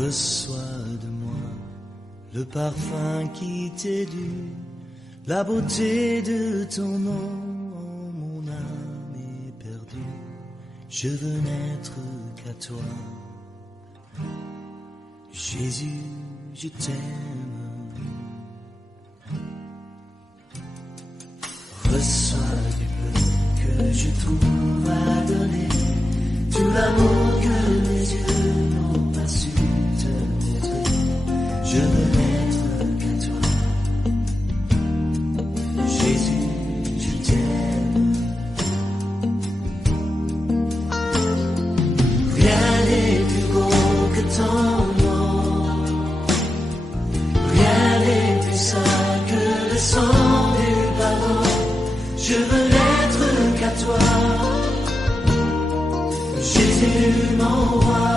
Reçois de moi le parfum qui t'est dû, la beauté de ton nom, oh, mon âme est perdue. Je veux n'être qu'à toi. Jésus, je t'aime. Reçois du peu que je trouve à donner, tout l'amour que mes yeux n'ont pas su te montrer. Je veux n'être qu'à toi. Jésus, je t'aime. Rien n'est plus beau que ton nom, rien n'est plus sain que le sang du pardon. Je veux n'être qu'à toi, Jésus mon roi.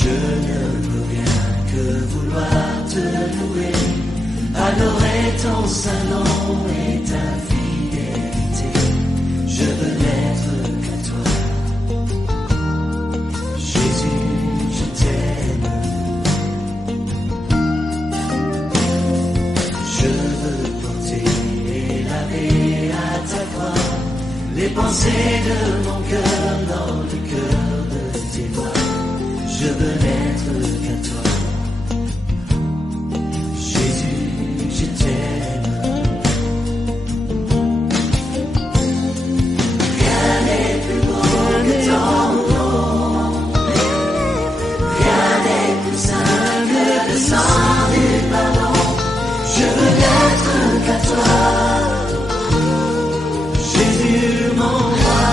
Je ne peux rien que vouloir te louer, adorer ton saint nom et ta fidélité. Je veux n'être qu'à toi, Jésus, je t'aime. Je veux porter la vie à ta croix, les pensées de mon cœur dans le cœur de tes voix. Je veux n'être qu'à toi, Jésus, je t'aime. Rien n'est plus beau que ton nom, rien n'est plus saint que le sang du pardon. Je veux n'être qu'à toi, Jésus mon roi.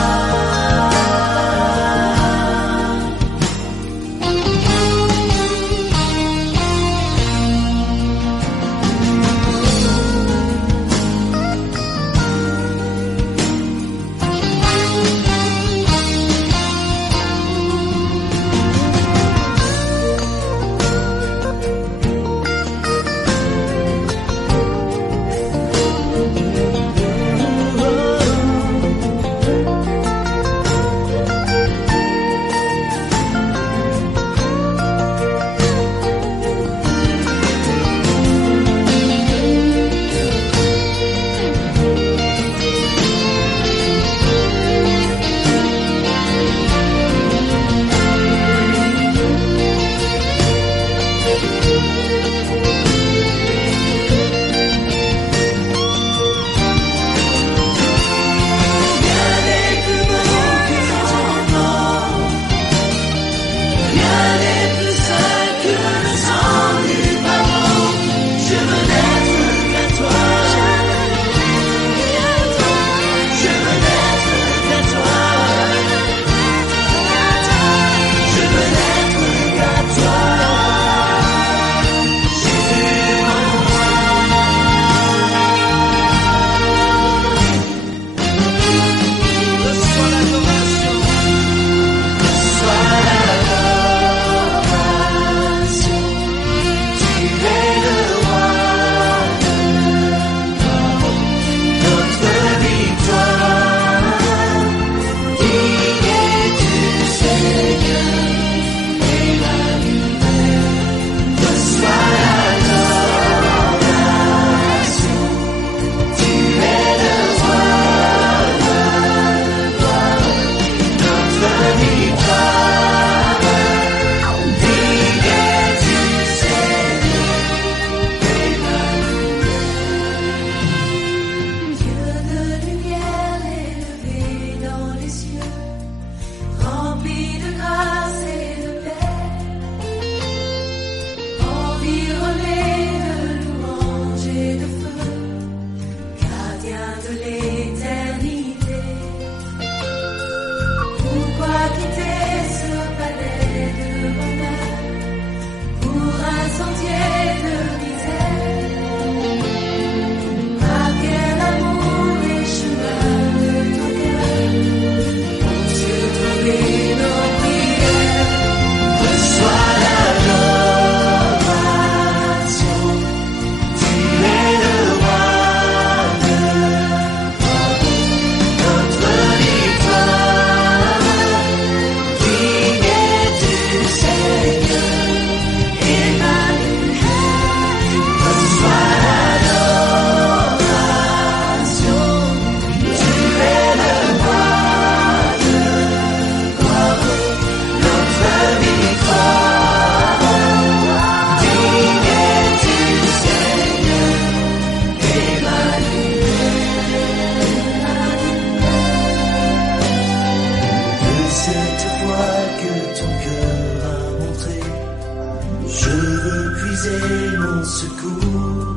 c'est mon secours.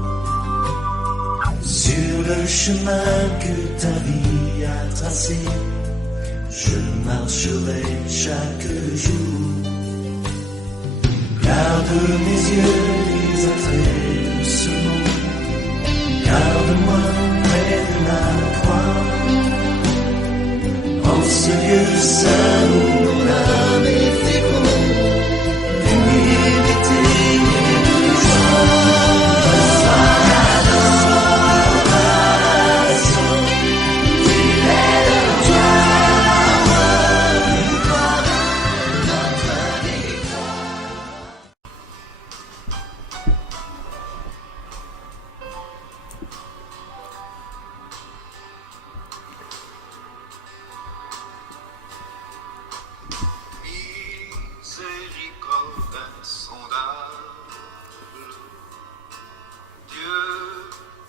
Sur le chemin que ta vie a tracé, je marcherai chaque jour. Garde mes yeux les attraits doucement, garde-moi près de la croix. En ce lieu saint où mon âme est féconde, d'humilité et de joie. Sois l'adoration, fidèle à toi, gloire à notre victoire. Miséricorde insondable, Dieu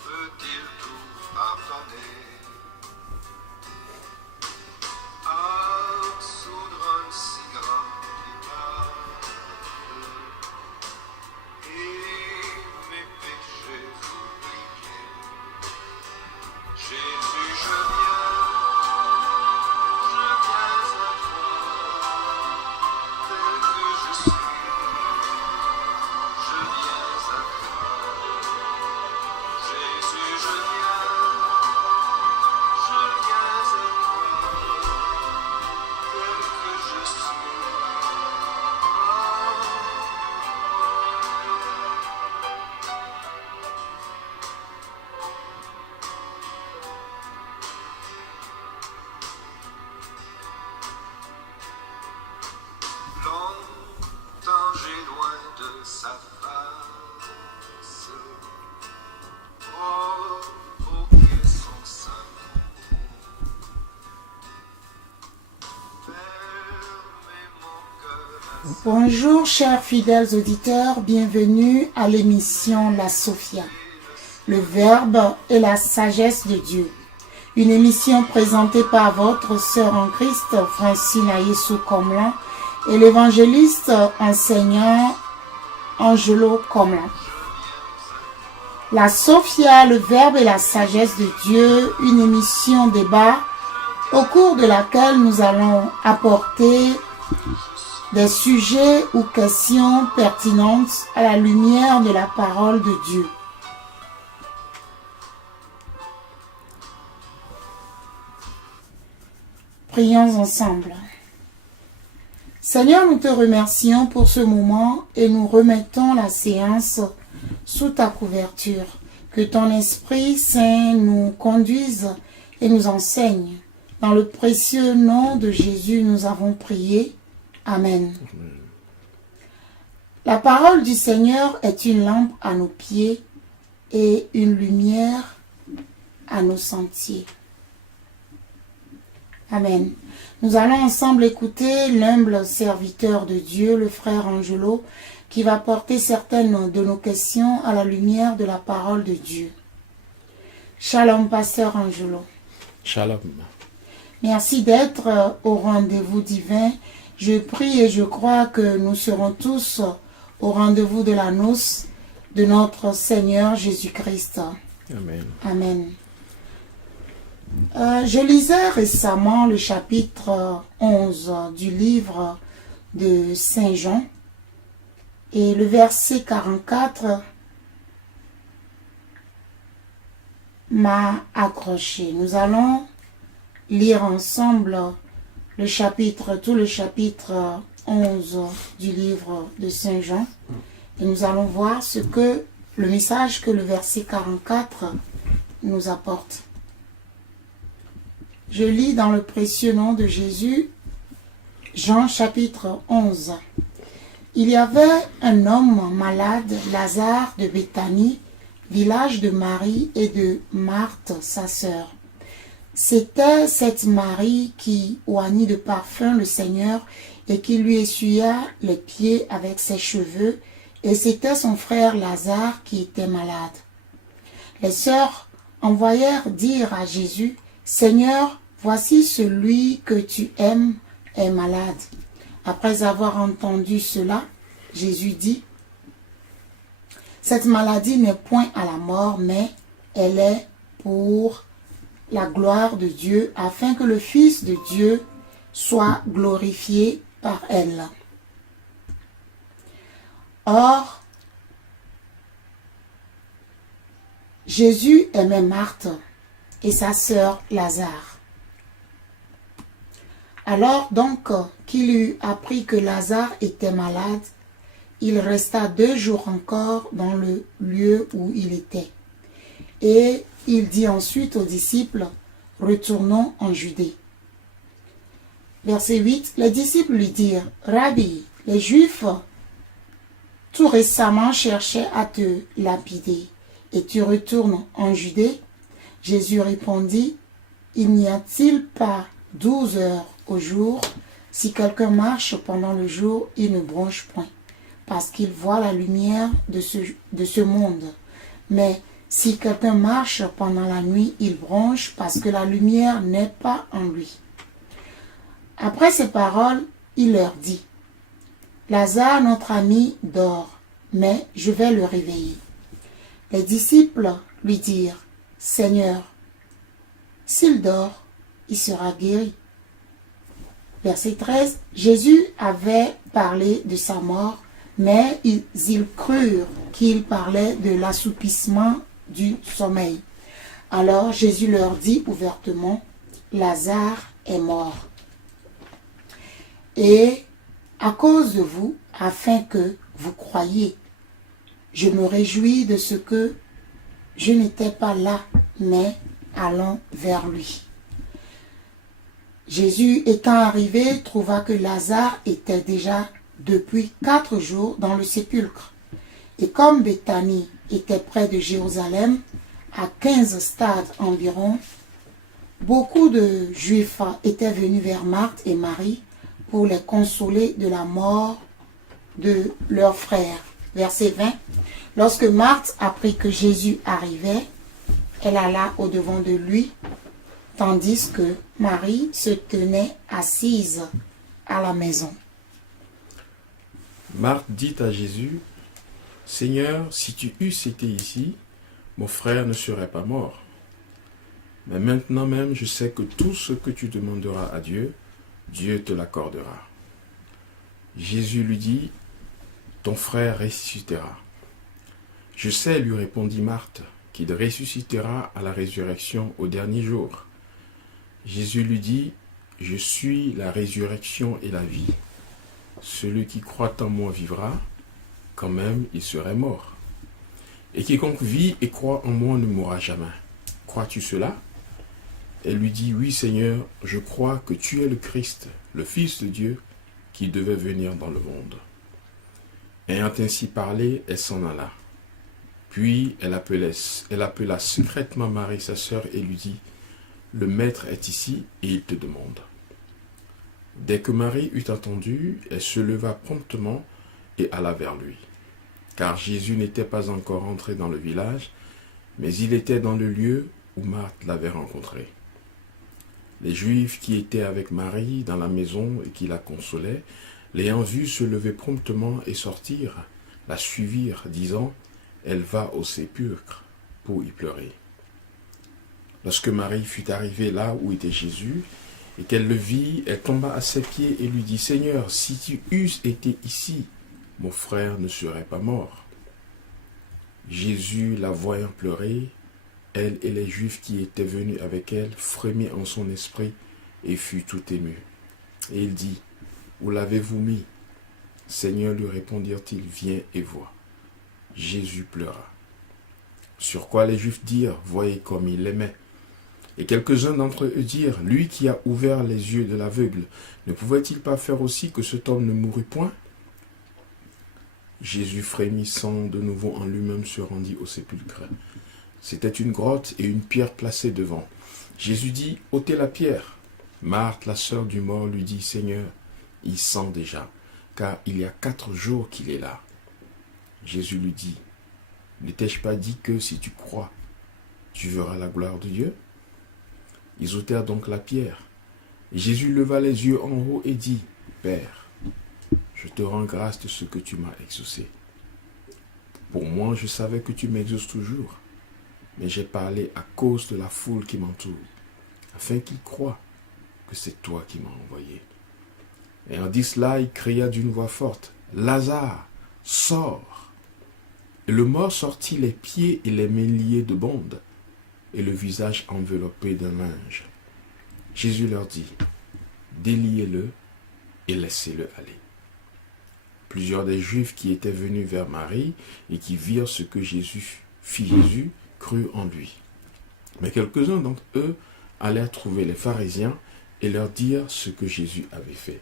peut-il tout pardonner? Ah, souverain si grand et mes péchés oubliés. Jésus, je viens à toi, tel que je suis, je viens à toi. Jésus, je viens à toi, tel que je suis. Longtemps j'ai loin de sa face, provoqué son sein. Fermez mon cœur à Bonjour chers fidèles auditeurs, bienvenue à l'émission La Sophia, le Verbe et la sagesse de Dieu. Une émission présentée par votre sœur en Christ, Francine Ayesu Komlan, et l'évangéliste enseignant Angelo Komlan. La Sophia, le Verbe et la sagesse de Dieu, une émission débat au cours de laquelle nous allons apporter des sujets ou questions pertinentes à la lumière de la parole de Dieu. Prions ensemble. Seigneur, nous te remercions pour ce moment et nous remettons la séance sous ta couverture. Que ton Esprit Saint nous conduise et nous enseigne. Dans le précieux nom de Jésus, nous avons prié. Amen. La parole du Seigneur est une lampe à nos pieds et une lumière à nos sentiers. Amen. Nous allons ensemble écouter l'humble serviteur de Dieu, le frère Angelo, qui va porter certaines de nos questions à la lumière de la parole de Dieu. Shalom, pasteur Angelo. Shalom. Merci d'être au rendez-vous divin. Je prie et je crois que nous serons tous au rendez-vous de la noce de notre Seigneur Jésus-Christ. Amen. Amen. Je lisais récemment le chapitre 11 du livre de Saint Jean et le verset 44 m'a accroché. Nous allons lire ensemble tout le chapitre 11 du livre de Saint Jean et nous allons voir le message que le verset 44 nous apporte. Je lis dans le précieux nom de Jésus, Jean chapitre 11. Il y avait un homme malade, Lazare de Béthanie, village de Marie et de Marthe, sa sœur. C'était cette Marie qui oignit de parfum le Seigneur et qui lui essuya les pieds avec ses cheveux, et c'était son frère Lazare qui était malade. Les sœurs envoyèrent dire à Jésus, « Seigneur, voici celui que tu aimes est malade. » Après avoir entendu cela, Jésus dit, Cette maladie n'est point à la mort, mais elle est pour la gloire de Dieu, afin que le Fils de Dieu soit glorifié par elle. Or, Jésus aimait Marthe et sa sœur Lazare. Alors donc qu'il eut appris que Lazare était malade, il resta 2 jours encore dans le lieu où il était. Et il dit ensuite aux disciples, « Retournons en Judée. » Verset 8, les disciples lui dirent, « Rabbi, les Juifs tout récemment cherchaient à te lapider, et tu retournes en Judée ?» Jésus répondit, « Il n'y a-t-il pas 12 heures au jour? Si quelqu'un marche pendant le jour, il ne bronche point, parce qu'il voit la lumière de ce monde. Mais si quelqu'un marche pendant la nuit, il bronche, parce que la lumière n'est pas en lui. » Après ces paroles, il leur dit, « Lazare, notre ami, dort, mais je vais le réveiller. » Les disciples lui dirent, « Seigneur, s'il dort, il sera guéri. » Verset 13, Jésus avait parlé de sa mort, mais ils crurent qu'il parlait de l'assoupissement du sommeil. Alors Jésus leur dit ouvertement, « Lazare est mort. Et à cause de vous, afin que vous croyiez, je me réjouis de ce que je n'étais pas là, mais allons vers lui. » Jésus étant arrivé, trouva que Lazare était déjà depuis 4 jours dans le sépulcre. Et comme Béthanie était près de Jérusalem, à 15 stades environ, beaucoup de Juifs étaient venus vers Marthe et Marie pour les consoler de la mort de leur frère. Verset 20. Lorsque Marthe apprit que Jésus arrivait, elle alla au-devant de lui, tandis que Marie se tenait assise à la maison. Marthe dit à Jésus, « Seigneur, si tu eusses été ici, mon frère ne serait pas mort. Mais maintenant même, je sais que tout ce que tu demanderas à Dieu, Dieu te l'accordera. » Jésus lui dit, « Ton frère ressuscitera. » « Je sais, lui répondit Marthe, qu'il ressuscitera à la résurrection au dernier jour. » Jésus lui dit, « Je suis la résurrection et la vie. Celui qui croit en moi vivra, quand même il serait mort. Et quiconque vit et croit en moi ne mourra jamais. Crois-tu cela ?» Elle lui dit, « Oui Seigneur, je crois que tu es le Christ, le Fils de Dieu, qui devait venir dans le monde. » Ayant ainsi parlé, elle s'en alla. Puis elle appela secrètement Marie, sa sœur, et lui dit, « Le Maître est ici et il te demande. » Dès que Marie eut entendu, elle se leva promptement et alla vers lui. Car Jésus n'était pas encore entré dans le village, mais il était dans le lieu où Marthe l'avait rencontré. Les Juifs qui étaient avec Marie dans la maison et qui la consolaient, l'ayant vue se lever promptement et sortir, la suivirent, disant, « Elle va au sépulcre pour y pleurer. » Lorsque Marie fut arrivée là où était Jésus, et qu'elle le vit, elle tomba à ses pieds et lui dit, « Seigneur, si tu eusses été ici, mon frère ne serait pas mort. » Jésus, la voyant pleurer, elle et les Juifs qui étaient venus avec elle, frémit en son esprit et fut tout ému. Et il dit, « Où l'avez-vous mis ?» Seigneur, lui répondirent-ils, « Viens et vois. » Jésus pleura. Sur quoi les Juifs dirent, « Voyez comme il l'aimait. » Et quelques-uns d'entre eux dirent, « Lui qui a ouvert les yeux de l'aveugle, ne pouvait-il pas faire aussi que cet homme ne mourût point ?» Jésus, frémissant de nouveau en lui-même, se rendit au sépulcre. C'était une grotte et une pierre placée devant. Jésus dit, « Ôtez la pierre. » Marthe, la sœur du mort, lui dit, « Seigneur, il sent déjà, car il y a 4 jours qu'il est là. » Jésus lui dit, « Ne t'ai-je pas dit que si tu crois, tu verras la gloire de Dieu ?» Ils ôtèrent donc la pierre. Et Jésus leva les yeux en haut et dit, « Père, je te rends grâce de ce que tu m'as exaucé. Pour moi, je savais que tu m'exauces toujours, mais j'ai parlé à cause de la foule qui m'entoure, afin qu'ils croient que c'est toi qui m'as envoyé. » Et en dit cela, il cria d'une voix forte, « Lazare, sors !» Et le mort sortit les pieds et les mains liés de bandes, et le visage enveloppé d'un linge. Jésus leur dit, « Déliez-le et laissez-le aller. » Plusieurs des Juifs qui étaient venus vers Marie et qui virent ce que Jésus crurent en lui. Mais quelques-uns d'entre eux allèrent trouver les pharisiens et leur dirent ce que Jésus avait fait.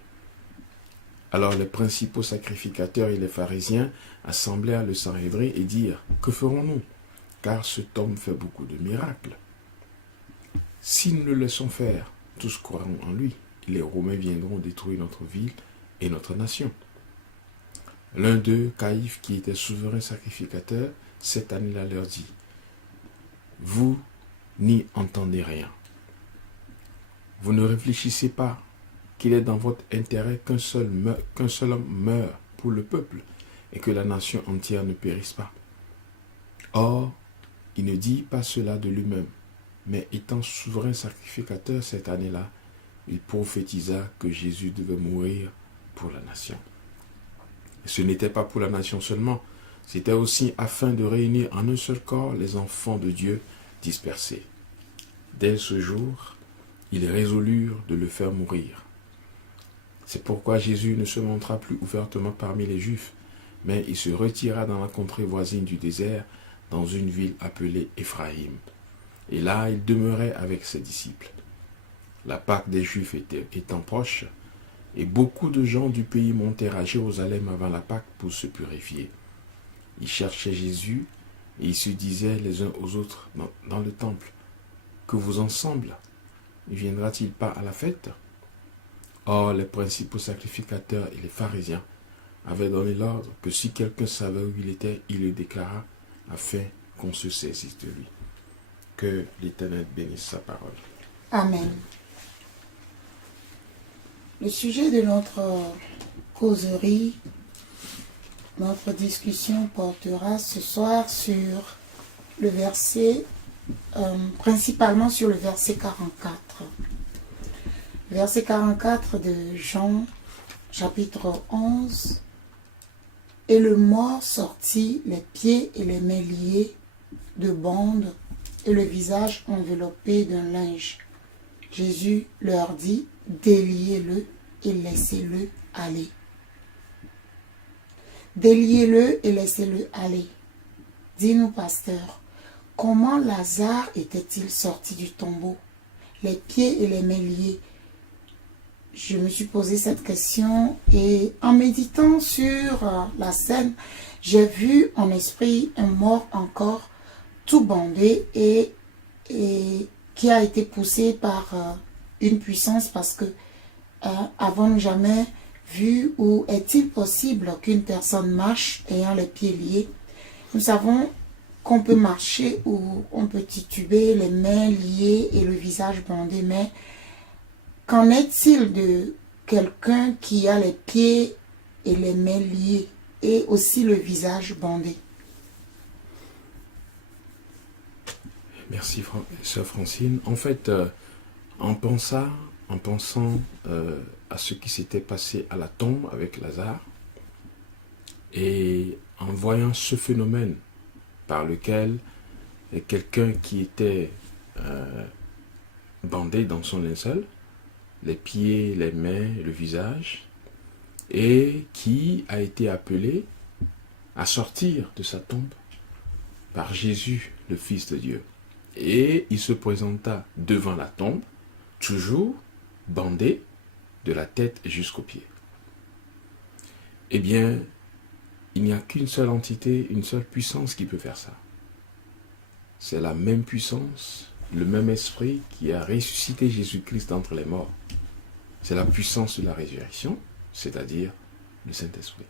Alors les principaux sacrificateurs et les pharisiens assemblèrent le Sanhédrin et dirent, « Que ferons-nous? Car cet homme fait beaucoup de miracles. Si nous le laissons faire, tous croiront en lui. Les Romains viendront détruire notre ville et notre nation. » L'un d'eux, Caïphe, qui était souverain sacrificateur, cette année-là leur dit, « Vous n'y entendez rien. Vous ne réfléchissez pas qu'il est dans votre intérêt qu'un seul homme meure pour le peuple et que la nation entière ne périsse pas. Or, il ne dit pas cela de lui-même, mais étant souverain sacrificateur cette année-là, il prophétisa que Jésus devait mourir pour la nation. Et ce n'était pas pour la nation seulement, c'était aussi afin de réunir en un seul corps les enfants de Dieu dispersés. Dès ce jour, ils résolurent de le faire mourir. C'est pourquoi Jésus ne se montra plus ouvertement parmi les Juifs, mais il se retira dans la contrée voisine du désert, dans une ville appelée Éphraïm. Et là, il demeurait avec ses disciples. La Pâque des Juifs étant proche, et beaucoup de gens du pays montèrent à Jérusalem avant la Pâque pour se purifier. Ils cherchaient Jésus, et ils se disaient les uns aux autres dans le temple, « Que vous ensemble, ne viendra-t-il pas à la fête ?» Or, les principaux sacrificateurs et les pharisiens avaient donné l'ordre que si quelqu'un savait où il était, il le déclara afin qu'on se saisisse de lui. Que l'Éternel bénisse sa parole. Amen. Le sujet de notre causerie, notre discussion portera ce soir sur le verset, principalement sur le verset 44. Verset 44 de Jean, chapitre 11. « Et le mort sortit, les pieds et les mains liés de bandes, et le visage enveloppé d'un linge. Jésus leur dit, « Déliez-le et laissez-le aller. » Déliez-le et laissez-le aller. Dis-nous, pasteur, comment Lazare était-il sorti du tombeau, les pieds et les mains liés? Je me suis posé cette question et en méditant sur la scène, j'ai vu en esprit un mort encore tout bandé et qui a été poussé par une puissance parce que avons-nous jamais vu ou est-il possible qu'une personne marche ayant les pieds liés? Nous savons qu'on peut marcher ou on peut tituber, les mains liées et le visage bandé, mais qu'en est-il de quelqu'un qui a les pieds et les mains liés et aussi le visage bandé? Merci, sœur Francine. En fait, en pensant à ce qui s'était passé à la tombe avec Lazare et en voyant ce phénomène par lequel quelqu'un qui était bandé dans son linceul, les pieds, les mains, le visage, et qui a été appelé à sortir de sa tombe par Jésus, le Fils de Dieu. Et il se présenta devant la tombe, toujours bandé de la tête jusqu'aux pieds. Eh bien, il n'y a qu'une seule entité, une seule puissance qui peut faire ça. C'est la même puissance, le même esprit qui a ressuscité Jésus-Christ d'entre les morts. C'est la puissance de la résurrection, c'est-à-dire le Saint-Esprit.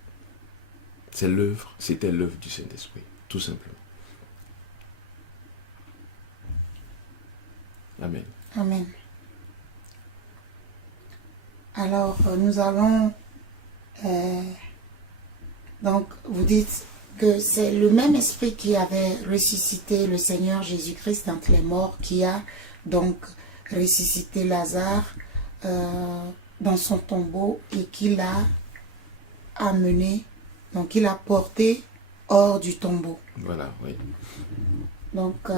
C'était l'œuvre du Saint-Esprit, tout simplement. Amen. Amen. Alors, nous allons, donc, vous dites, que c'est le même esprit qui avait ressuscité le Seigneur Jésus-Christ d'entre les morts, qui a donc ressuscité Lazare dans son tombeau et qui l'a amené, donc il l'a porté hors du tombeau. Voilà, oui. Donc,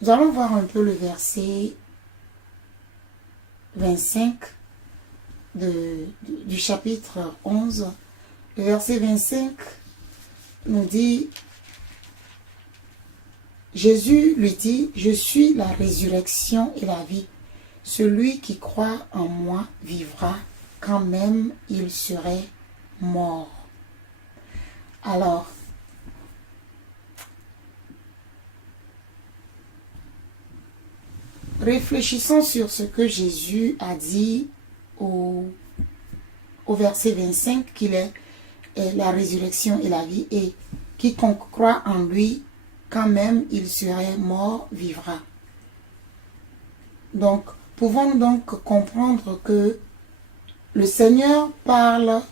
nous allons voir un peu le verset 25 du chapitre 11. Le verset 25 nous dit, Jésus lui dit, « Je suis la résurrection et la vie. Celui qui croit en moi vivra quand même il serait mort. » Alors, réfléchissons sur ce que Jésus a dit au verset 25, qu'il est la résurrection et la vie, et quiconque croit en lui, quand même il serait mort, vivra. Donc, pouvons donc comprendre que le Seigneur parle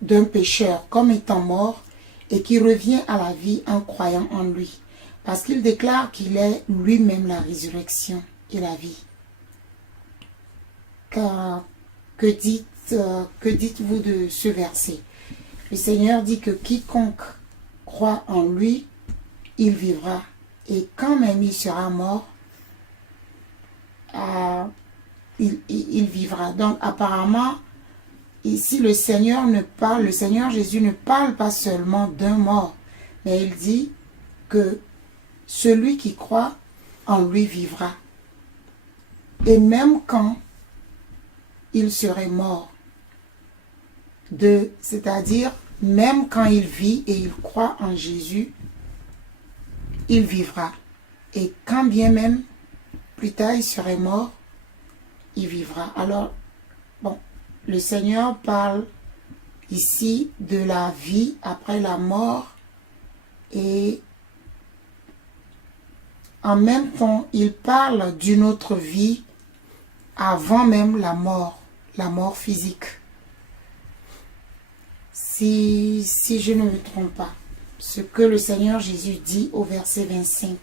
d'un pécheur comme étant mort et qui revient à la vie en croyant en lui, parce qu'il déclare qu'il est lui-même la résurrection et la vie. Car que dites-vous de ce verset? Le Seigneur dit que quiconque croit en lui, il vivra. Et quand même il sera mort, il vivra. Donc apparemment, ici le Seigneur Jésus ne parle pas seulement d'un mort, mais il dit que celui qui croit en lui vivra. Et même quand il serait mort, c'est-à-dire même quand il vit et il croit en Jésus, il vivra. Et quand bien même plus tard il serait mort, il vivra. Alors, bon, le Seigneur parle ici de la vie après la mort et en même temps, il parle d'une autre vie avant même la mort physique. Si je ne me trompe pas, ce que le Seigneur Jésus dit au verset 25,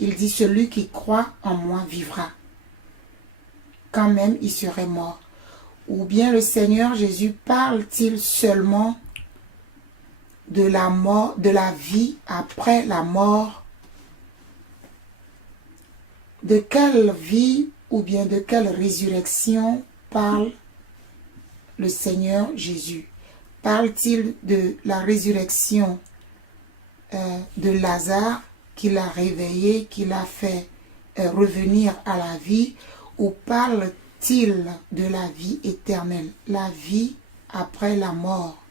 il dit « Celui qui croit en moi vivra, quand même il serait mort ». Ou bien le Seigneur Jésus parle-t-il seulement de la mort, de la vie après la mort? De quelle vie ou bien de quelle résurrection parle le Seigneur Jésus? Parle-t-il de la résurrection de Lazare, qui l'a réveillé, qui l'a fait revenir à la vie, ou parle-t-il de la vie éternelle, la vie après la mort?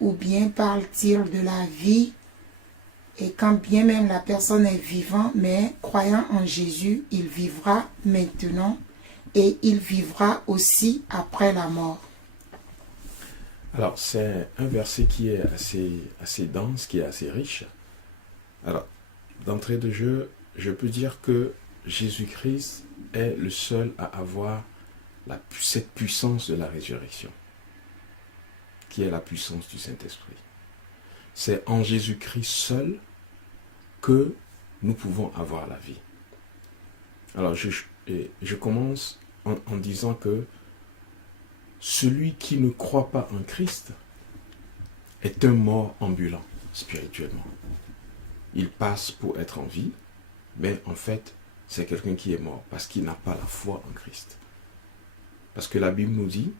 Ou bien parle-t-il de la vie, et quand bien même la personne est vivante, mais croyant en Jésus, il vivra maintenant et il vivra aussi après la mort? Alors, c'est un verset qui est assez dense, qui est assez riche. Alors, d'entrée de jeu, je peux dire que Jésus-Christ est le seul à avoir cette puissance de la résurrection, qui est la puissance du Saint-Esprit. C'est en Jésus-Christ seul que nous pouvons avoir la vie. Alors, je commence en disant que celui qui ne croit pas en Christ est un mort ambulant spirituellement. Il passe pour être en vie, mais en fait, c'est quelqu'un qui est mort parce qu'il n'a pas la foi en Christ. Parce que la Bible nous dit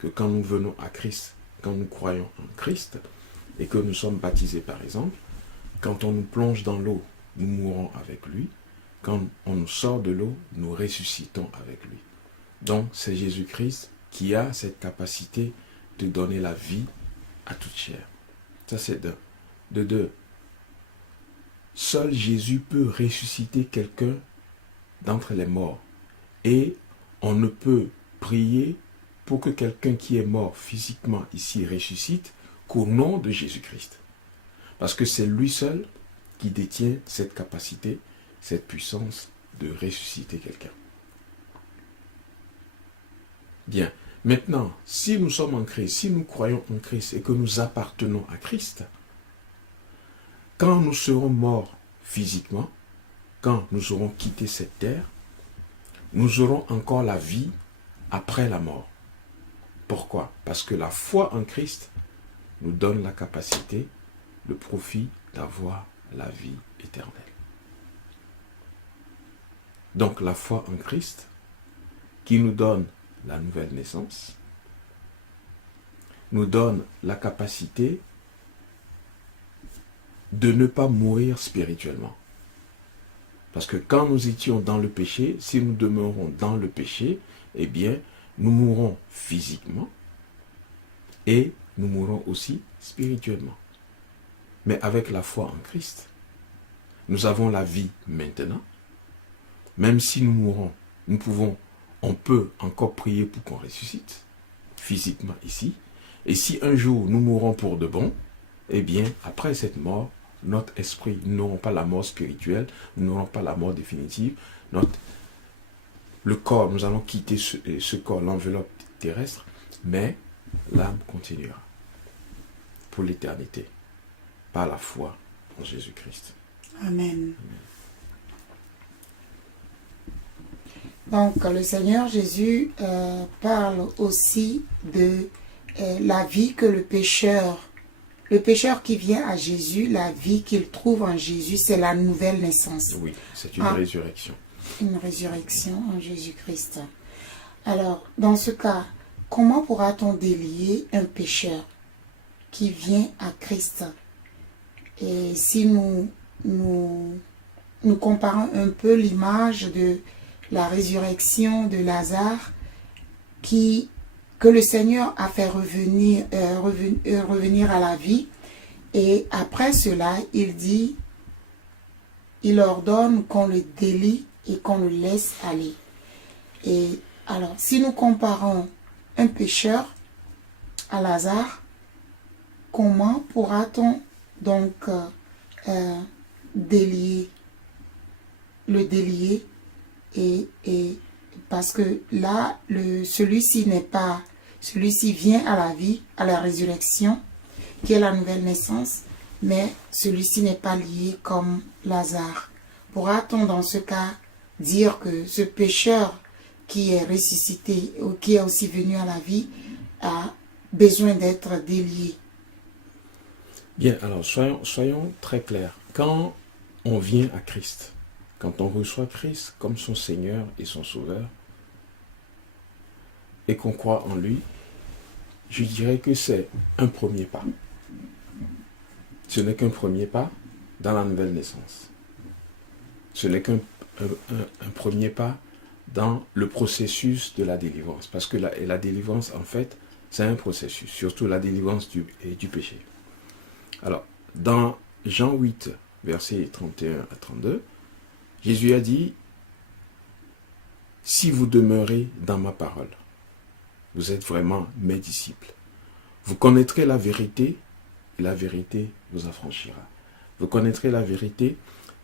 que quand nous venons à Christ, quand nous croyons en Christ et que nous sommes baptisés par exemple, quand on nous plonge dans l'eau, nous mourons avec lui. Quand on nous sort de l'eau, nous ressuscitons avec lui. Donc, c'est Jésus-Christ qui a cette capacité de donner la vie à toute chair. Ça, c'est d'un. De deux, seul Jésus peut ressusciter quelqu'un d'entre les morts. Et on ne peut prier pour que quelqu'un qui est mort physiquement ici ressuscite qu'au nom de Jésus-Christ. Parce que c'est lui seul qui détient cette capacité, cette puissance de ressusciter quelqu'un. Bien. Maintenant, si nous sommes en Christ, si nous croyons en Christ et que nous appartenons à Christ, quand nous serons morts physiquement, quand nous aurons quitté cette terre, nous aurons encore la vie après la mort. Pourquoi? Parce que la foi en Christ nous donne la capacité, le profit d'avoir la vie éternelle. Donc la foi en Christ, qui nous donne la nouvelle naissance, nous donne la capacité de ne pas mourir spirituellement. Parce que quand nous étions dans le péché, si nous demeurons dans le péché, eh bien, nous mourrons physiquement et nous mourrons aussi spirituellement. Mais avec la foi en Christ, nous avons la vie maintenant. Même si nous mourons, on peut encore prier pour qu'on ressuscite, physiquement ici. Et si un jour nous mourrons pour de bon, eh bien, après cette mort, notre esprit, nous n'aurons pas la mort spirituelle, nous n'aurons pas la mort définitive. Le corps, nous allons quitter ce corps, l'enveloppe terrestre, mais l'âme continuera pour l'éternité, par la foi en Jésus-Christ. Amen. Donc, le Seigneur Jésus parle aussi de la vie que le pécheur qui vient à Jésus, la vie qu'il trouve en Jésus, c'est la nouvelle naissance. Oui, c'est une résurrection. Une résurrection en Jésus-Christ. Alors, dans ce cas, comment pourra-t-on délier un pécheur qui vient à Christ? Et si nous comparons un peu l'image de la résurrection de Lazare que le Seigneur a fait revenir à la vie, et après cela, il ordonne qu'on le délie et qu'on le laisse aller. Et alors, si nous comparons un pécheur à Lazare, comment pourra-t-on donc le délier et parce que là, celui-ci vient à la vie, à la résurrection, qui est la nouvelle naissance, mais celui-ci n'est pas lié comme Lazare. Pourra-t-on dans ce cas dire que ce pécheur qui est ressuscité ou qui est aussi venu à la vie a besoin d'être délié? Bien, alors soyons très clairs. Quand on vient à Christ, quand on reçoit Christ comme son Seigneur et son Sauveur, et qu'on croit en lui, je dirais que c'est un premier pas. Ce n'est qu'un premier pas dans la nouvelle naissance. Ce n'est qu'un premier pas dans le processus de la délivrance. Parce que la délivrance, en fait, c'est un processus, surtout la délivrance du péché. Alors, dans Jean 8, versets 31 à 32, Jésus a dit, « Si vous demeurez dans ma parole, vous êtes vraiment mes disciples. Vous connaîtrez la vérité, et la vérité vous affranchira. Vous connaîtrez la vérité,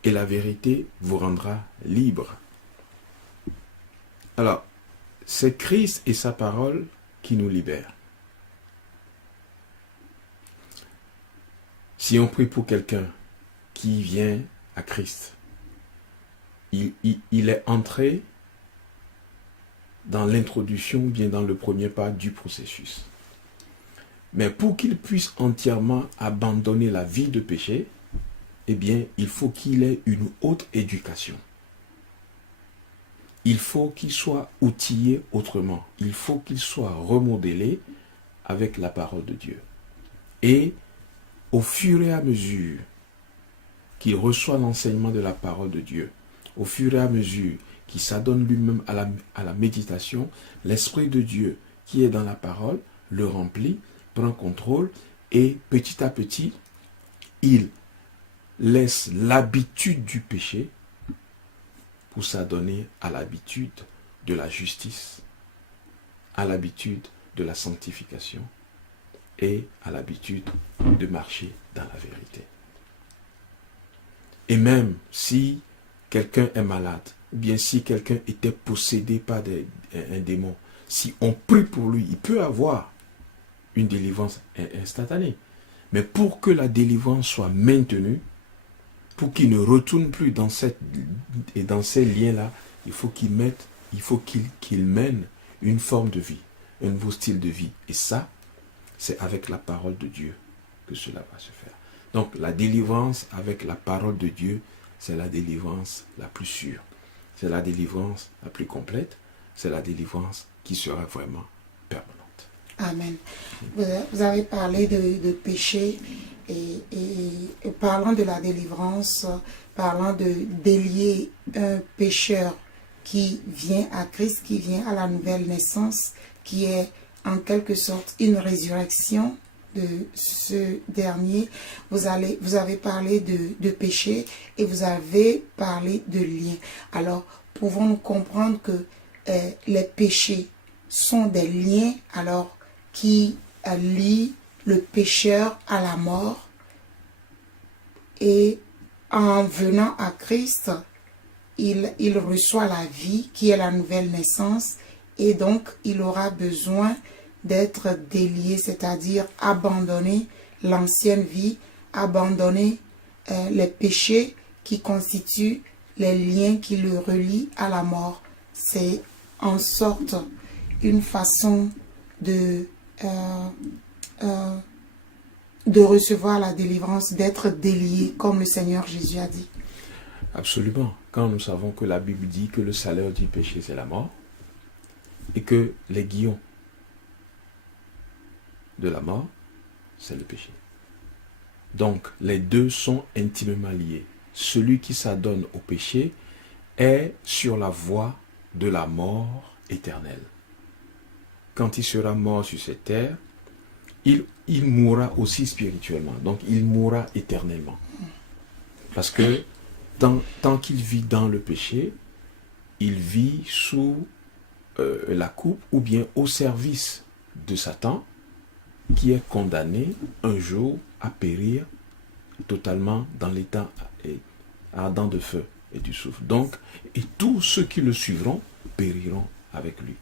et la vérité vous rendra libre. » Alors, c'est Christ et sa parole qui nous libèrent. Si on prie pour quelqu'un qui vient à Christ, il est entré dans l'introduction, ou bien dans le premier pas du processus. Mais pour qu'il puisse entièrement abandonner la vie de péché, eh bien, il faut qu'il ait une haute éducation. Il faut qu'il soit outillé autrement. Il faut qu'il soit remodelé avec la parole de Dieu. Et au fur et à mesure qu'il reçoit l'enseignement de la parole de Dieu, au fur et à mesure qu'il s'adonne lui-même à la méditation, l'Esprit de Dieu qui est dans la parole le remplit, prend contrôle et petit à petit, il laisse l'habitude du péché pour s'adonner à l'habitude de la justice, à l'habitude de la sanctification et à l'habitude de marcher dans la vérité. Et même si quelqu'un est malade, ou bien si quelqu'un était possédé par un démon, si on prie pour lui, il peut avoir une délivrance instantanée. Mais pour que la délivrance soit maintenue, pour qu'il ne retourne plus dans ces liens-là, il faut qu'il mène une forme de vie, un nouveau style de vie. Et ça, c'est avec la parole de Dieu que cela va se faire. Donc la délivrance avec la parole de Dieu, c'est la délivrance la plus sûre. C'est la délivrance la plus complète. C'est la délivrance qui sera vraiment permanente. Amen. Vous avez parlé de péché et parlant de la délivrance, parlant de délier un pécheur qui vient à Christ, qui vient à la nouvelle naissance, qui est en quelque sorte une résurrection de ce dernier. Vous avez parlé de péché et vous avez parlé de lien. Alors, pouvons-nous comprendre que les péchés sont des liens alors qui lient le pécheur à la mort, et en venant à Christ, il reçoit la vie qui est la nouvelle naissance, et donc il aura besoin d'être délié, c'est-à-dire abandonner l'ancienne vie, abandonner les péchés qui constituent les liens qui le relient à la mort. C'est en sorte une façon de recevoir la délivrance, d'être délié, comme le Seigneur Jésus a dit. Absolument. Quand nous savons que la Bible dit que le salaire du péché, c'est la mort, et que les guillons de la mort, c'est le péché. Donc, les deux sont intimement liés. Celui qui s'adonne au péché est sur la voie de la mort éternelle. Quand il sera mort sur cette terre, il mourra aussi spirituellement. Donc, il mourra éternellement. Parce que tant qu'il vit dans le péché, il vit sous la coupe ou bien au service de Satan, qui est condamné un jour à périr totalement dans l'état ardent de feu et du soufre. Donc, et tous ceux qui le suivront périront avec lui.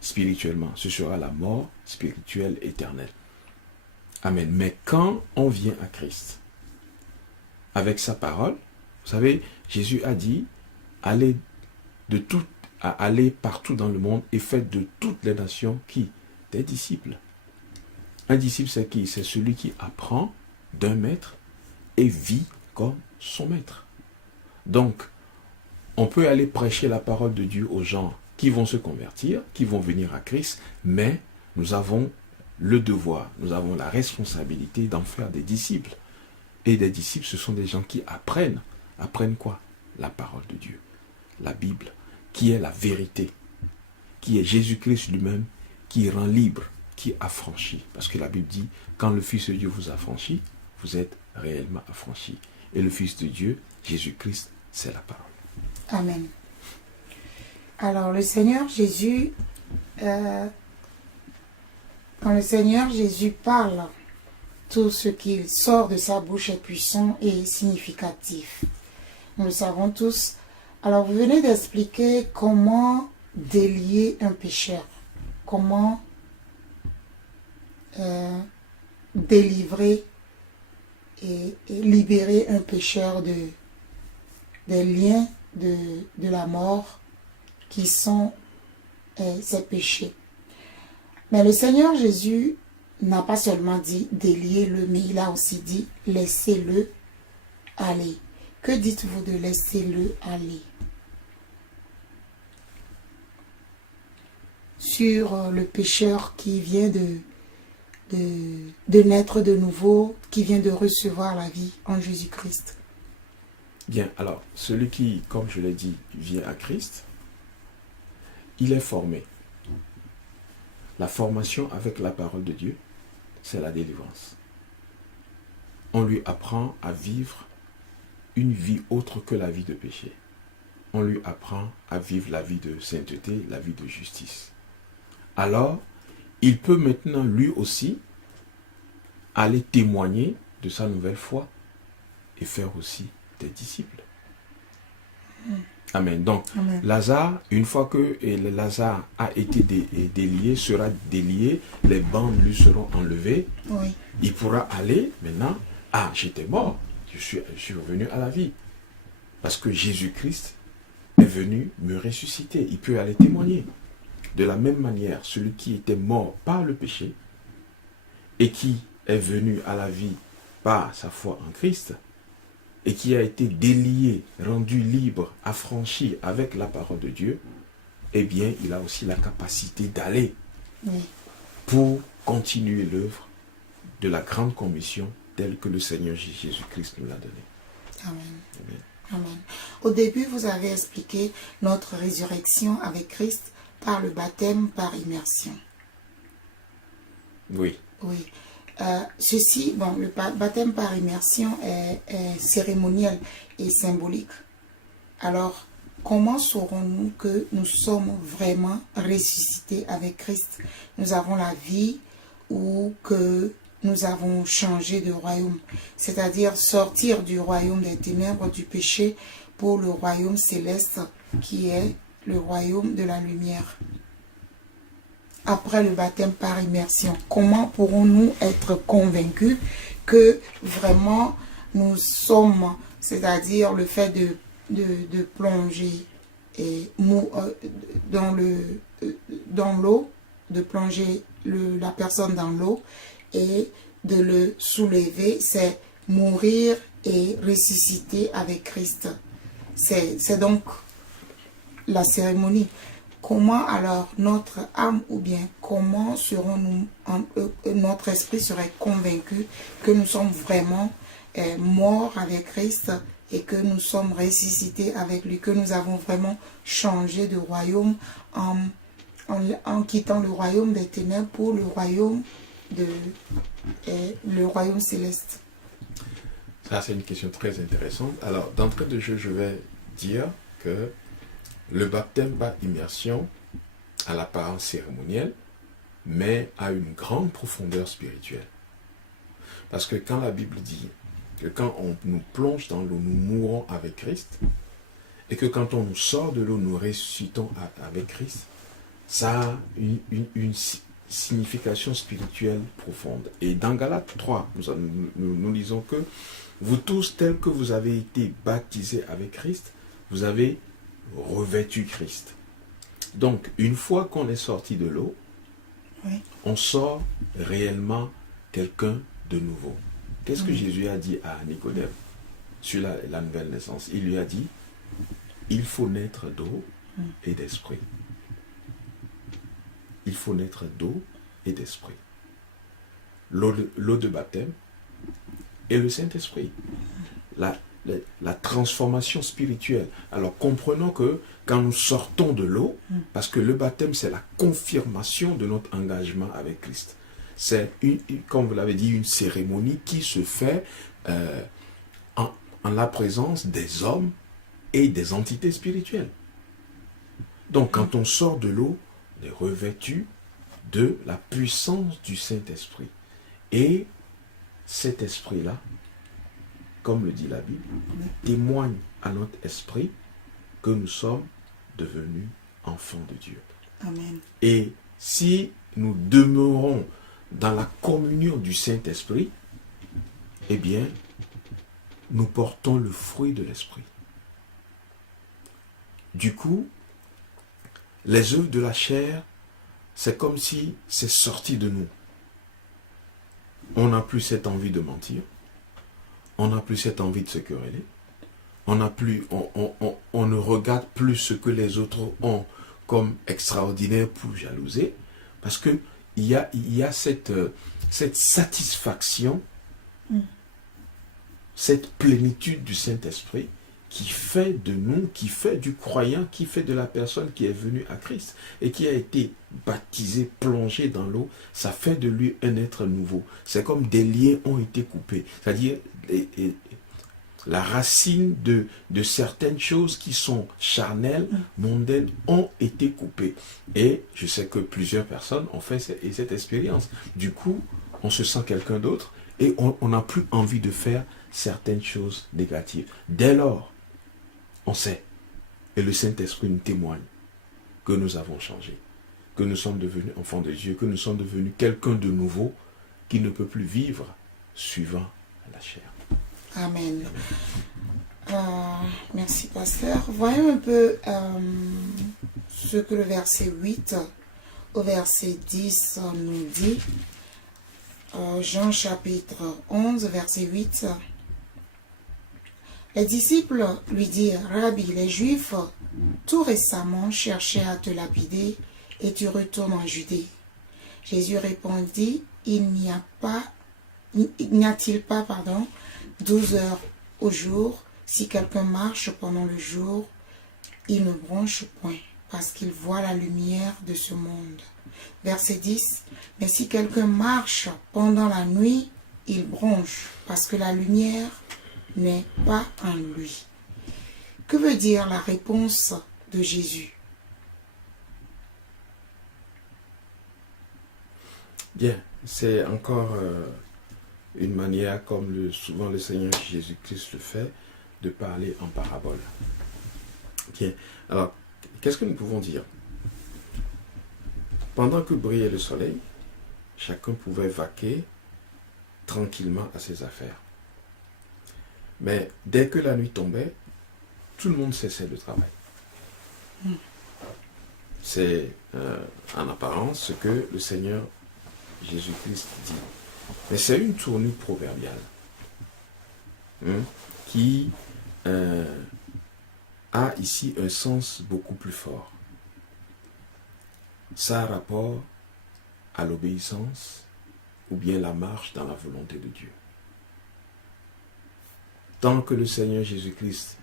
Spirituellement, ce sera la mort spirituelle éternelle. Amen. Mais quand on vient à Christ, avec sa parole, vous savez, Jésus a dit, allez partout dans le monde et faites de toutes les nations qui? Des disciples. Un disciple, c'est qui? C'est celui qui apprend d'un maître et vit comme son maître. Donc, on peut aller prêcher la parole de Dieu aux gens qui vont se convertir, qui vont venir à Christ, mais nous avons le devoir, nous avons la responsabilité d'en faire des disciples. Et des disciples, ce sont des gens qui apprennent. Apprennent quoi? La parole de Dieu, la Bible, qui est la vérité, qui est Jésus-Christ lui-même, qui rend libre, qui affranchit. Parce que la Bible dit, quand le Fils de Dieu vous affranchit, vous êtes réellement affranchi. Et le Fils de Dieu, Jésus-Christ, c'est la parole. Amen. Alors, le Seigneur Jésus, quand le Seigneur Jésus parle, tout ce qui sort de sa bouche est puissant et significatif. Nous le savons tous. Alors, vous venez d'expliquer comment délier un pécheur, comment délivrer et libérer un pécheur des liens de la mort qui sont ses péchés. Mais le Seigneur Jésus n'a pas seulement dit déliez-le, mais il a aussi dit laissez-le aller. Que dites-vous de laisser-le aller? Sur le pécheur qui vient de naître de nouveau, qui vient de recevoir la vie en Jésus-Christ. Bien, alors, celui qui, comme je l'ai dit, vient à Christ, il est formé. La formation avec la parole de Dieu, c'est la délivrance. On lui apprend à vivre une vie autre que la vie de péché. On lui apprend à vivre la vie de sainteté, la vie de justice. Alors, il peut maintenant lui aussi aller témoigner de sa nouvelle foi et faire aussi des disciples. Amen. Donc, Amen. Lazare, une fois que Lazare a été délié, sera délié, les bandes lui seront enlevées, Oui. il pourra aller maintenant, j'étais mort, je suis revenu à la vie. Parce que Jésus-Christ est venu me ressusciter, il peut aller témoigner. De la même manière, celui qui était mort par le péché et qui est venu à la vie par sa foi en Christ, et qui a été délié, rendu libre, affranchi avec la parole de Dieu, eh bien, il a aussi la capacité d'aller pour continuer l'œuvre de la grande commission telle que le Seigneur Jésus-Christ nous l'a donnée. Amen. Amen. Amen. Au début, vous avez expliqué notre résurrection avec Christ par le baptême par immersion. Oui. Oui. Ceci, bon, le baptême par immersion est cérémoniel et symbolique. Alors, comment saurons-nous que nous sommes vraiment ressuscités avec Christ? Nous avons la vie ou que nous avons changé de royaume, c'est-à-dire sortir du royaume des ténèbres, du péché, pour le royaume céleste qui est le royaume de la lumière. Après le baptême par immersion, comment pourrons-nous être convaincus que vraiment nous sommes, c'est-à-dire le fait de plonger dans l'eau, de plonger la personne dans l'eau et de le soulever, c'est mourir et ressusciter avec Christ. C'est donc la cérémonie. Comment alors notre âme ou bien comment serons-nous, notre esprit serait convaincu que nous sommes vraiment morts avec Christ et que nous sommes ressuscités avec lui, que nous avons vraiment changé de royaume en quittant le royaume des ténèbres pour le royaume céleste. Ça, c'est une question très intéressante. Alors, d'entrée de jeu, je vais dire que le baptême par immersion a l'apparence cérémonielle, mais a une grande profondeur spirituelle. Parce que quand la Bible dit que quand on nous plonge dans l'eau, nous mourons avec Christ, et que quand on nous sort de l'eau, nous ressuscitons avec Christ, ça a une signification spirituelle profonde. Et dans Galates 3, nous lisons que vous tous, tels que vous avez été baptisés avec Christ, vous avez revêtu Christ. Donc, une fois qu'on est sorti de l'eau, oui, on sort réellement quelqu'un de nouveau. Qu'est-ce que Jésus a dit à Nicodème sur la nouvelle naissance? Il lui a dit, il faut naître d'eau et d'esprit. Il faut naître d'eau et d'esprit. L'eau de baptême et le Saint-Esprit. La transformation spirituelle. Alors comprenons que quand nous sortons de l'eau, parce que le baptême c'est la confirmation de notre engagement avec Christ. C'est, comme vous l'avez dit, une cérémonie qui se fait en la présence des hommes et des entités spirituelles. Donc quand on sort de l'eau, on est revêtu de la puissance du Saint-Esprit. Et cet esprit-là, comme le dit la Bible, témoigne à notre esprit que nous sommes devenus enfants de Dieu. Amen. Et si nous demeurons dans la communion du Saint-Esprit, eh bien, nous portons le fruit de l'Esprit. Du coup, les œuvres de la chair, c'est comme si c'est sorti de nous. On n'a plus cette envie de mentir. On n'a plus cette envie de se quereller. On ne regarde plus ce que les autres ont comme extraordinaire pour jalouser. Parce qu'il y a cette satisfaction, cette plénitude du Saint-Esprit qui fait de nous, qui fait du croyant, qui fait de la personne qui est venue à Christ et qui a été baptisé, plongé dans l'eau, ça fait de lui un être nouveau. C'est comme des liens ont été coupés. C'est-à-dire, la racine de certaines choses qui sont charnelles, mondaines, ont été coupées. Et je sais que plusieurs personnes ont fait cette expérience. Du coup, on se sent quelqu'un d'autre et on n'a plus envie de faire certaines choses négatives. Dès lors, on sait Et le Saint-Esprit nous témoigne que nous avons changé, que nous sommes devenus enfants de Dieu, que nous sommes devenus quelqu'un de nouveau qui ne peut plus vivre suivant la chair. Amen. Merci, pasteur. Voyons un peu ce que le verset 8 au verset 10 nous dit. Jean chapitre 11, verset 8. Les disciples lui dirent, Rabbi, les Juifs, tout récemment, cherchaient à te lapider et tu retournes en Judée. Jésus répondit, il n'y a-t-il pas, 12 heures au jour, si quelqu'un marche pendant le jour, il ne bronche point, parce qu'il voit la lumière de ce monde. Verset 10, mais si quelqu'un marche pendant la nuit, il bronche, parce que la lumière n'est pas en lui. Que veut dire la réponse de Jésus? Bien, c'est encore une manière, comme souvent le Seigneur Jésus-Christ le fait, de parler en parabole. Bien, alors, qu'est-ce que nous pouvons dire? Pendant que brillait le soleil, chacun pouvait vaquer tranquillement à ses affaires. Mais dès que la nuit tombait, tout le monde cessait le travail. C'est en apparence ce que le Seigneur Jésus-Christ dit. Mais c'est une tournure proverbiale qui a ici un sens beaucoup plus fort. Ça a rapport à l'obéissance ou bien la marche dans la volonté de Dieu. Tant que le Seigneur Jésus-Christ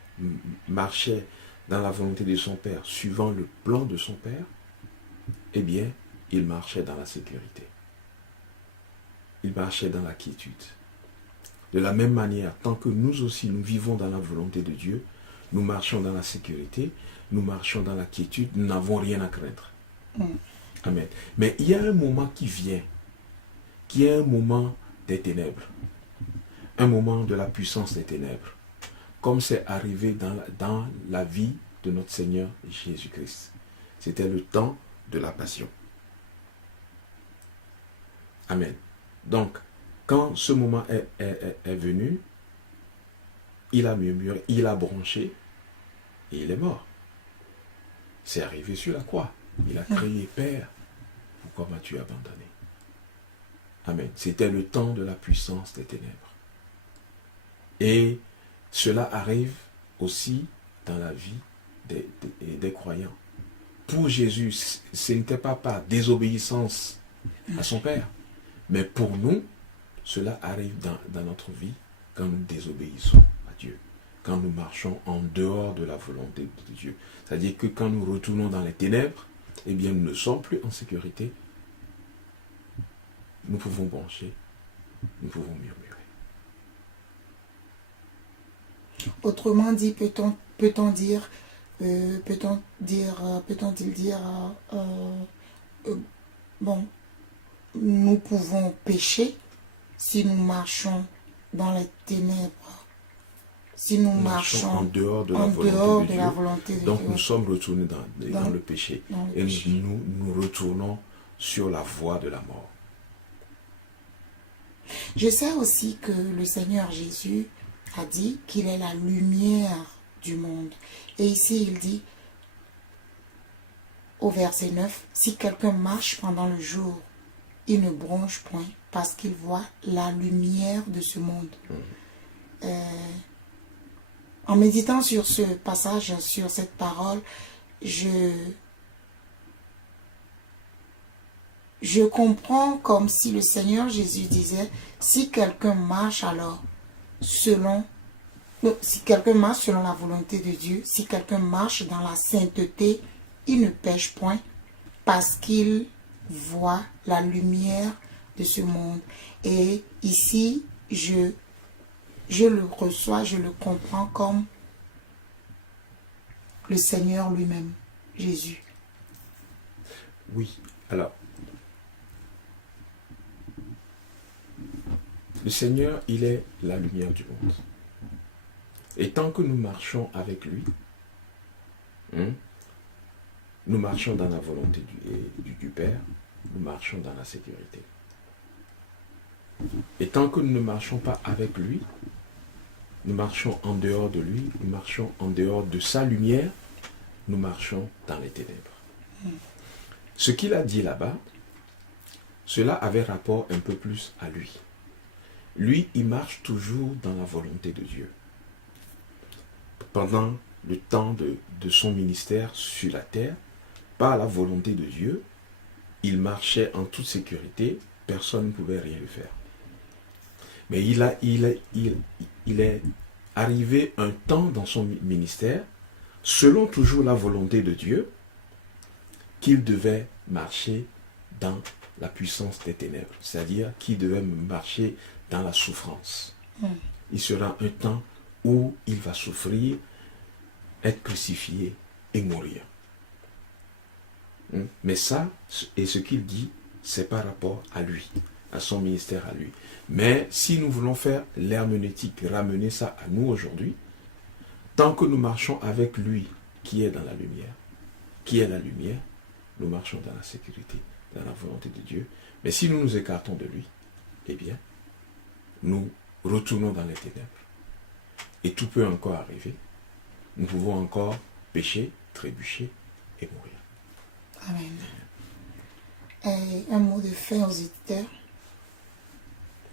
marchait dans la volonté de son Père, suivant le plan de son Père, eh bien, il marchait dans la sécurité. Il marchait dans la quiétude. De la même manière, tant que nous aussi, nous vivons dans la volonté de Dieu, nous marchons dans la sécurité, nous marchons dans la quiétude, nous n'avons rien à craindre. Amen. Mais il y a un moment qui vient, qui est un moment des ténèbres, un moment de la puissance des ténèbres, comme c'est arrivé dans la vie de notre Seigneur Jésus-Christ. C'était le temps de la passion. Amen. Donc, quand ce moment est venu, il a murmuré, il a bronché et il est mort. C'est arrivé sur la croix. Il a crié, Père, pourquoi m'as-tu abandonné? Amen. C'était le temps de la puissance des ténèbres. Et cela arrive aussi dans la vie des croyants. Pour Jésus, ce n'était pas par désobéissance à son Père, mais pour nous, cela arrive dans notre vie quand nous désobéissons à Dieu, quand nous marchons en dehors de la volonté de Dieu. C'est-à-dire que quand nous retournons dans les ténèbres, eh bien nous ne sommes plus en sécurité. Nous pouvons broncher, nous pouvons murmurer. Autrement dit, peut-on dire, bon, nous pouvons pécher si nous marchons dans les ténèbres, si nous marchons en dehors de la volonté de Dieu. Donc nous sommes retournés dans le péché et nous retournons sur la voie de la mort. Je sais aussi que le Seigneur Jésus a dit qu'il est la lumière du monde. Et ici, il dit, au verset 9, si quelqu'un marche pendant le jour, il ne bronche point parce qu'il voit la lumière de ce monde. En méditant sur ce passage, sur cette parole, je comprends comme si le Seigneur Jésus disait, si quelqu'un marche alors selon la volonté de Dieu, si quelqu'un marche dans la sainteté, il ne pêche point parce qu'il voit la lumière de ce monde. Et ici, je le reçois, je le comprends comme le Seigneur lui-même, Jésus. Oui, alors, le Seigneur, il est la lumière du monde. Et tant que nous marchons avec lui, Hein? Nous marchons dans la volonté du Père, nous marchons dans la sécurité. Et tant que nous ne marchons pas avec lui, nous marchons en dehors de lui, nous marchons en dehors de sa lumière, nous marchons dans les ténèbres. Ce qu'il a dit là-bas, cela avait rapport un peu plus à lui. Lui, il marche toujours dans la volonté de Dieu. Pendant le temps de son ministère sur la terre, par la volonté de Dieu, il marchait en toute sécurité, personne ne pouvait rien lui faire. Mais il est arrivé un temps dans son ministère, selon toujours la volonté de Dieu, qu'il devait marcher dans la puissance des ténèbres, c'est-à-dire qu'il devait marcher dans la souffrance. Il sera un temps où il va souffrir, être crucifié et mourir. Mais ça, et ce qu'il dit, c'est par rapport à lui, à son ministère à lui. Mais si nous voulons faire l'herméneutique, ramener ça à nous aujourd'hui, tant que nous marchons avec lui qui est dans la lumière, qui est la lumière, nous marchons dans la sécurité, dans la volonté de Dieu. Mais si nous nous écartons de lui, eh bien, nous retournons dans les ténèbres. Et tout peut encore arriver. Nous pouvons encore pécher, trébucher et mourir. Amen. Et un mot de fin aux auditeurs.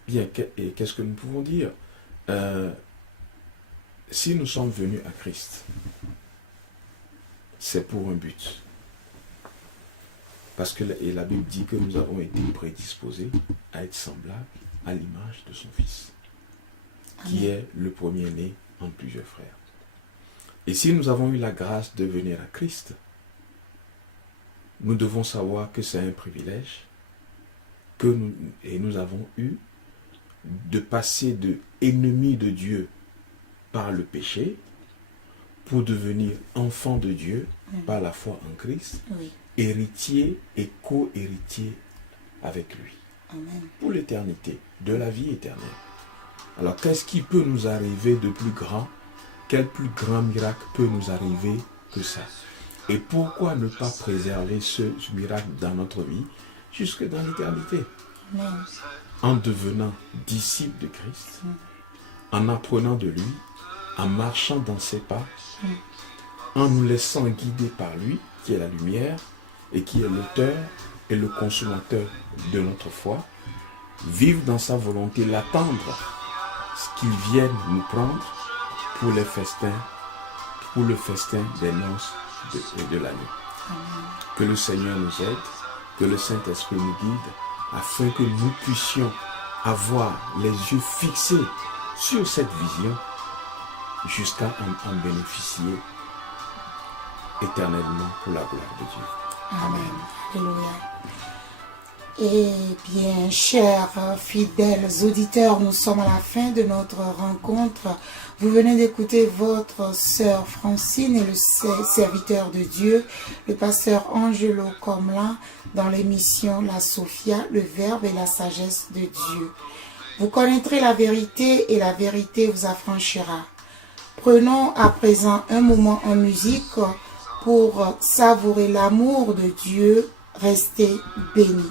Bien, et qu'est-ce que nous pouvons dire? Si nous sommes venus à Christ, c'est pour un but. Parce que la Bible dit que nous avons été prédisposés à être semblables à l'image de son Fils, qui est le premier-né en plusieurs frères. Et si nous avons eu la grâce de venir à Christ, nous devons savoir que c'est un privilège que nous avons eu de passer de ennemis de Dieu par le péché pour devenir enfants de Dieu par la foi en Christ, héritier et co-héritier avec lui. Amen. Pour l'éternité, de la vie éternelle. Alors qu'est-ce qui peut nous arriver de plus grand? Quel plus grand miracle peut nous arriver que ça? Et pourquoi ne pas préserver ce miracle dans notre vie jusque dans l'éternité? Amen. En devenant disciple de Christ, en apprenant de lui, en marchant dans ses pas, en nous laissant guider par lui, qui est la lumière, et qui est l'auteur et le consommateur de notre foi, vivre dans sa volonté, l'attendre, ce qu'il vienne nous prendre pour le festin des noces de l'année. Que le Seigneur nous aide, que le Saint-Esprit nous guide, afin que nous puissions avoir les yeux fixés sur cette vision, jusqu'à en bénéficier éternellement pour la gloire de Dieu. Amen. Alléluia. Eh bien, chers fidèles auditeurs, nous sommes à la fin de notre rencontre. Vous venez d'écouter votre sœur Francine et le serviteur de Dieu, le pasteur Angelo Comla, dans l'émission La Sophia, le Verbe et la sagesse de Dieu. Vous connaîtrez la vérité et la vérité vous affranchira. Prenons à présent un moment en musique pour savourer l'amour de Dieu. Restez bénis.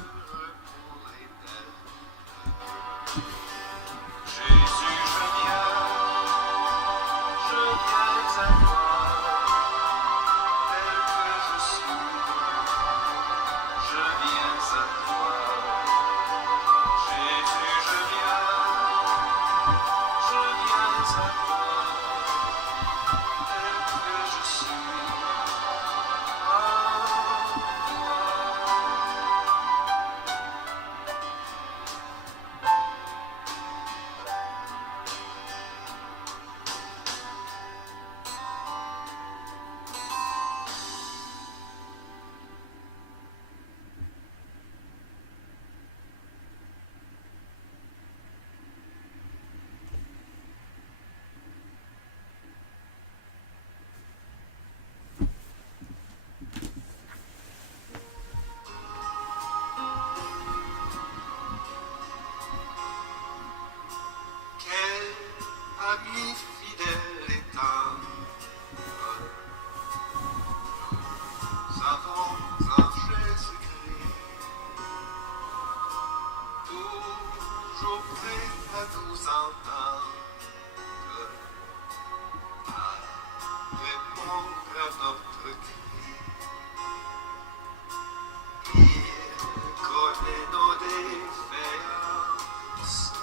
connaît nos défaillances,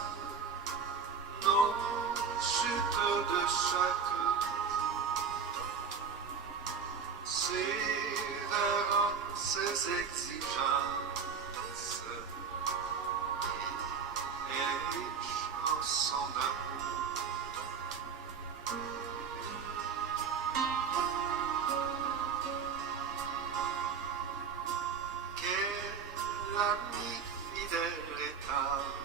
nos chutes de chaque jour, ses exigences, il est riche en son amour. Quel ami fidèle et tendre,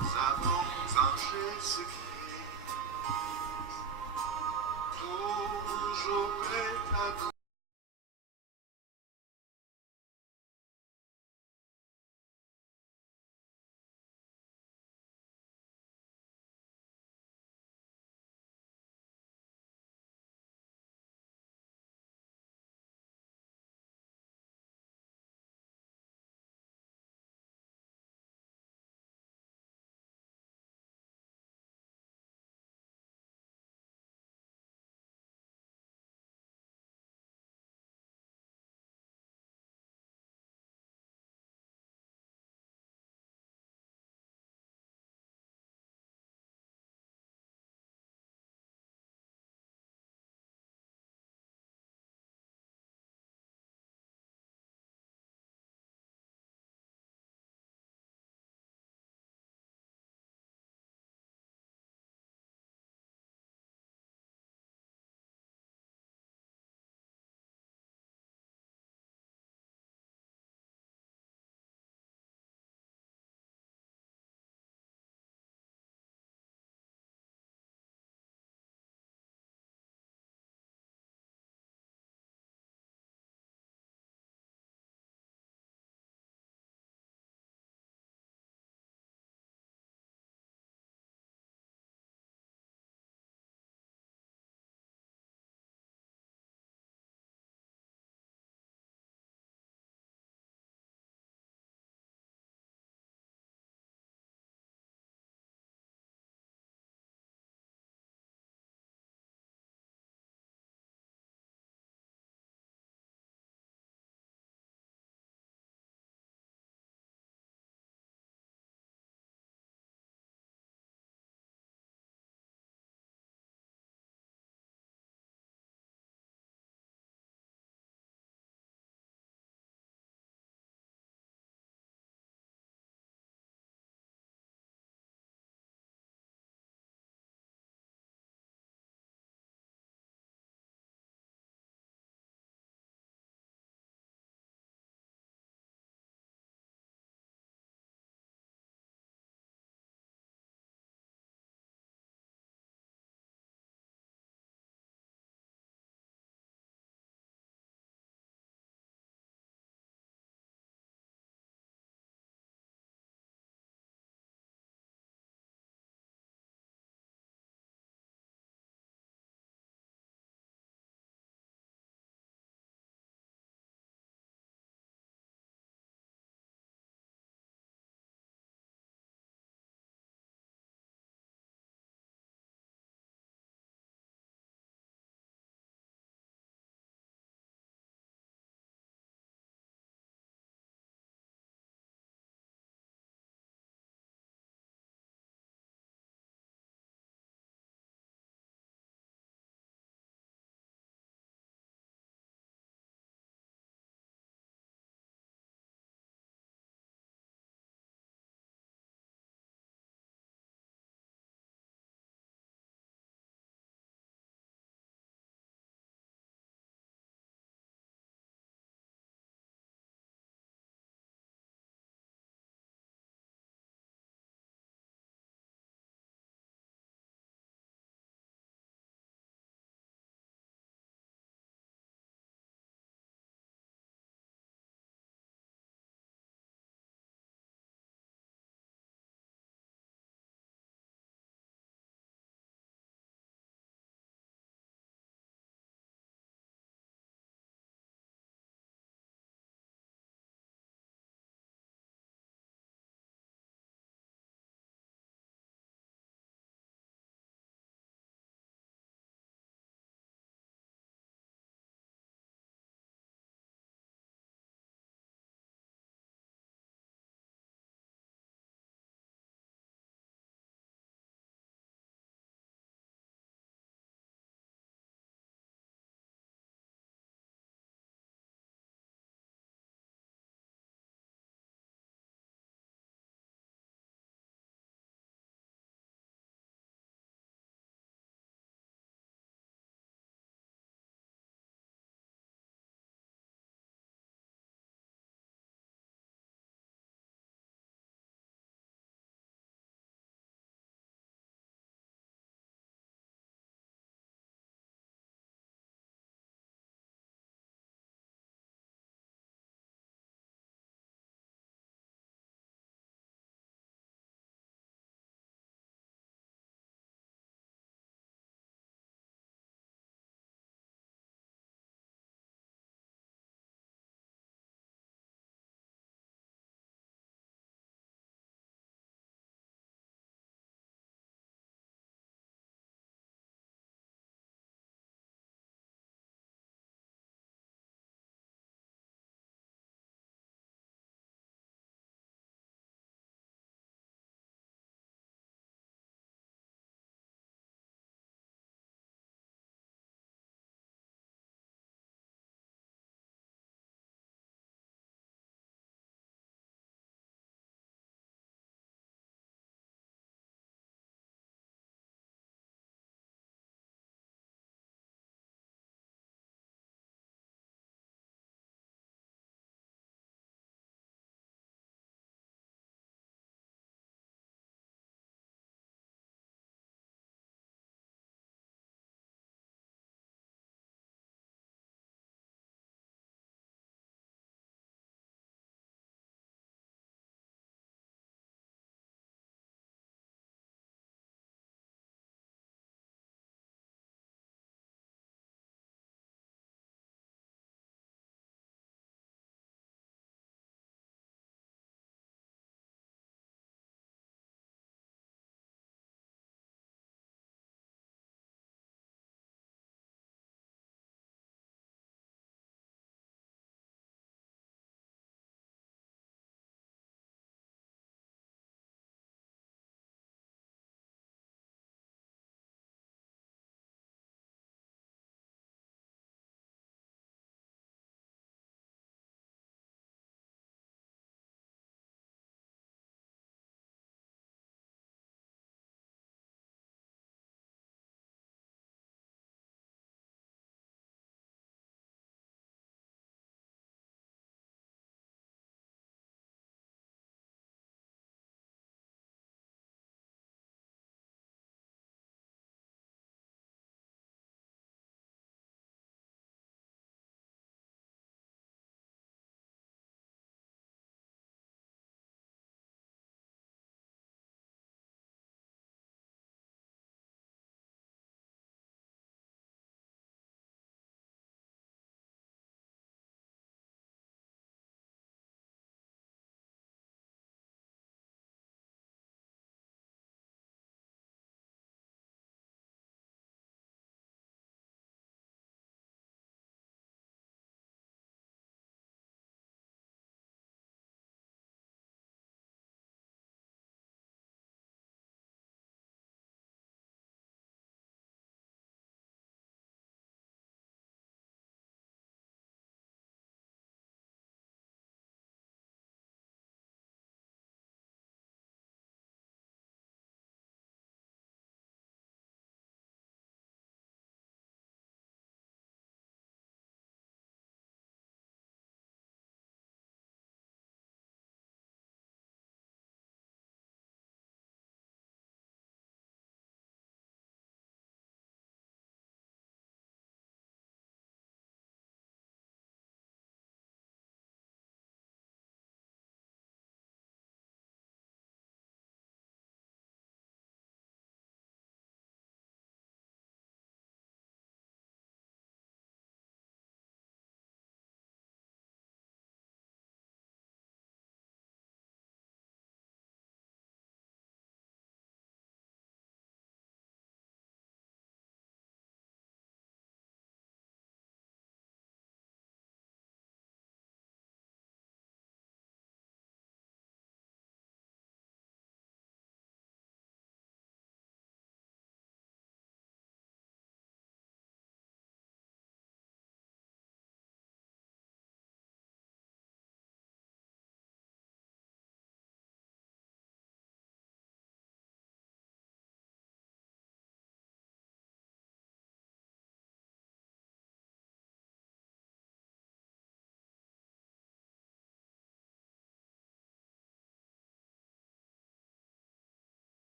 nous avons en Jésus-Christ, toujours prêt à nous